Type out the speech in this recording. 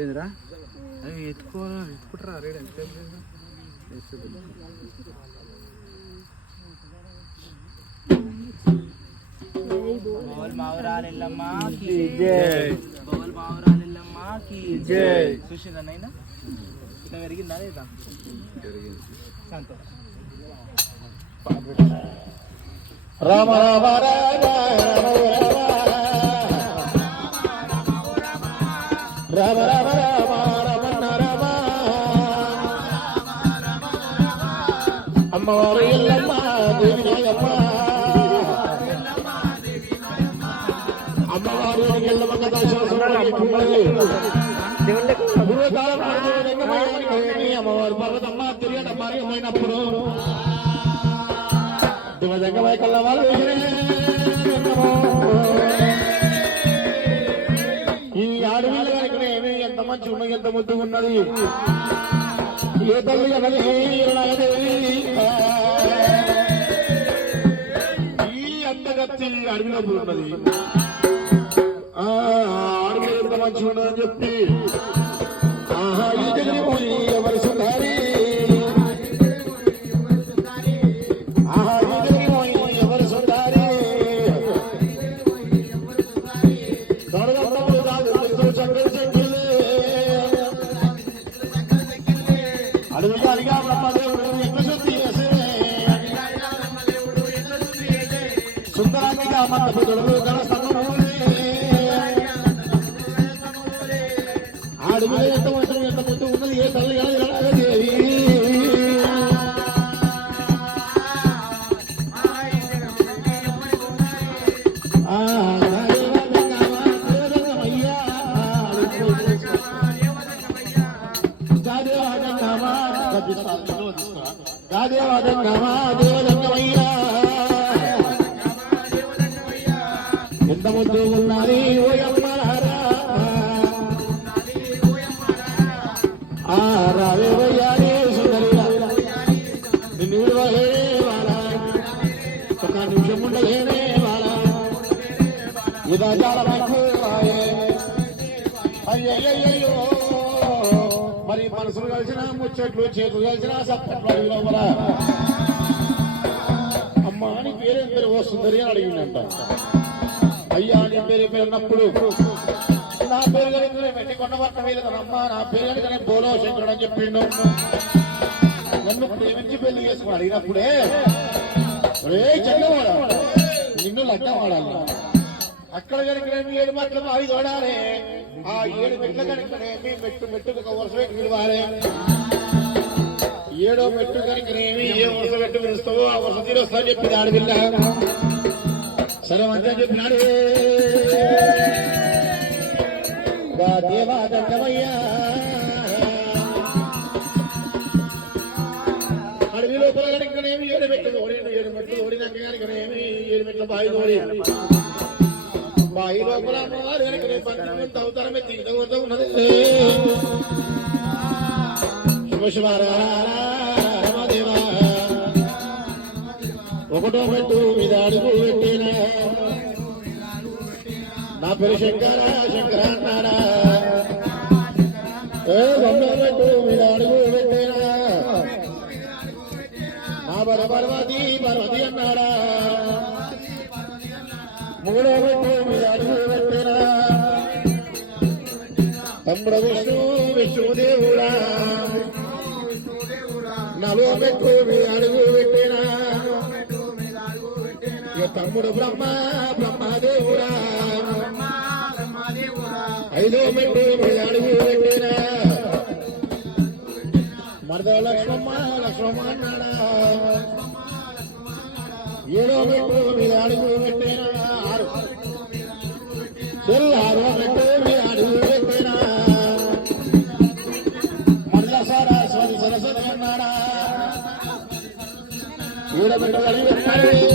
ఏందిరా అవి ఎత్తుకుంటారా రేడు ఎంత చూసిందన్నైనా ఇట్లా పెరిగిందా లేదా రామ రామ రామ రామ రామ రామ రమణ రామ అమ్మవారు ఎల్లమ్మ దేవి నాయమ్మ అమ్మవారు ఎల్లమ్మ కథ అమ్మవారు పర్వతమ్మ తిరిగటమ్మ అయినప్పుడు దివజంగమై కళ్ళవాళ్ళు ఈ ఆడవిల్ల కనుకనేమి ఎంత మంచి ఉన్నది ఎంత ముద్దు ఉన్నది ఏ తల్లి కనది ఈ అందగత్తి అడవిలో ఉన్నది అడవి ఎంత మంచి ఉన్నదని చెప్పి ఆహా ఈ దగ్గర పోయి ఎవరు సుందారి సుందరాంగిగా మండపుతులు గల అడుగులు ఎంత వర్షం ఎంత ముందు ఉన్నది ఏ తల్లి దేవి ఎంత ముద్దు ఉన్నది రావే వయ్యాలి సుందరి నిన్ను విడవలే వాళ్ళ ఒక నిమిషం ఉండలేనే వాళ్ళ ఇదా చాలా అయ్యయ్యో మరి మనసులు కలిసిన ముచ్చట్లు చేతులు కలిసిన సప్పట్లు లోపల అమ్మ అని పేరేం పేరు వస్తుందని అడిగిందంట అయ్యా నీ పేరు అన్నప్పుడు నా పేరు కనుక వెండి కొండ పట్ట మీద అమ్మ నా పేరు కనుక బోలో శంకరుడు అని చెప్పిండు నన్ను ప్రేమించి పెళ్లి చేసుకుని అడిగినప్పుడే చెల్లవాడ నిన్ను లగ్గం వాడాలి అక్కడ కనుకనేమి 7 మెట్లు అవి చూడాలి ఆ 7 మెట్ల కనుకనేమి మెట్టుకు ఒక వరుస పెట్టి విడవాలి 7వ మెట్టు కనుకనేమి ఏ వరుస పెట్టి విడుస్తావో ఆ వరుస తీరొస్తా చెప్పి ఆడపిల్ల సరే అంతా చెప్పినాడు దేవా దండమయ్యా అడవి లోపల కనుకనేమి 7 మెట్లు ఓడిండు 7 మెట్లు ఓడినాక కనుకనేమి 7 మెట్ల బావి తోడి బావి లోపల అమ్మవారు కనుకనే పంచమంత అవతారమే తీగ ఉన్నది శివశివారాదేవా ఒకటో మెట్టు మీద అడుగు పెట్టినా నా పేరు శంకర శంకర అన్నాడా 2వ మెట్టు మీద అడుగు పెట్టినా నా పార్వతి పార్వతి అన్నాడా 3వ మెట్టు మీద అడుగు పెట్టినా తమ్ముడు విష్ణుదేవుడా 4వ మెట్టు మీద అడుగు పెట్టినా తమ్ముడు బ్రహ్మదేవుడా 5వ మెట్టు మీద అడుగు పెట్టినా మరద లక్ష్మమ్మ అన్నాడా 7వ మెట్టు మీద అడుగు పెట్టినా 6వ మెట్టు మీద అడుగు పెట్టినా మరద సరస్వతి అన్నాడా 7వ మెట్టు అడుగు పెట్టాడు